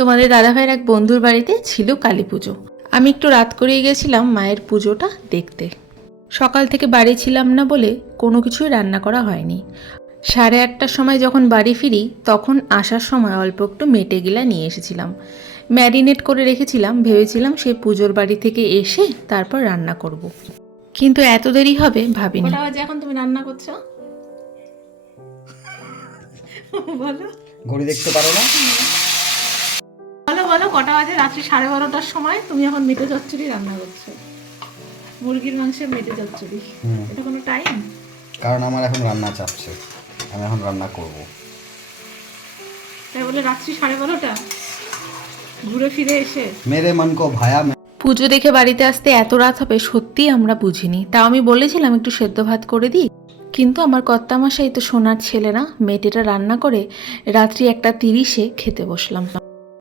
তোমাদের দাদাভাইয়ের এক বন্ধুর বাড়িতে ছিল কালী পুজো। আমি একটু রাত করেই গেছিলাম মায়ের পুজোটা দেখতে। সকাল থেকে বাড়ি ছিলাম না বলে কোনো কিছুই রান্না করা হয়নি। সাড়ে আটটার সময় যখন বাড়ি ফিরি তখন আসার সময় অল্প একটু মেটে গিলা নিয়ে এসেছিলাম। ম্যারিনেট করে রেখেছিলাম ভেবেছিলাম সে পুজোর বাড়ি থেকে এসে তারপর রান্না করব। কিন্তু এত দেরি হবে ভাবিনি। এখন তুমি রান্না করছ? বলো ঘড়ি দেখতে পারো না? বলো কটা বাজে? রাত্রি সাড়ে বারোটার সময় তুমি এখন মেটে চচ্চড়ি রান্না করছ। মুরগির মাংসের মেটে চচ্চড়ি। এটা কোনো টাইম? কারণ আমার এখন রান্না চাপছে। আমি এখন রান্না করব। তাই বলে রাত্রি সাড়ে বারোটা? ঘুরে ফিরে এসে? মেরে মন কো ভায়া পুজো দেখে বাড়িতে আসতে এত রাত হবে সত্যিই আমরা বুঝিনি। তাও আমি বলেছিলাম একটু সেদ্ধ ভাত করে দিই। কিন্তু আমার কর্তামশাই তো সোনার ছেলে না মেটেটা রান্না করে রাত্রি একটা তিরিশে খেতে বসলাম।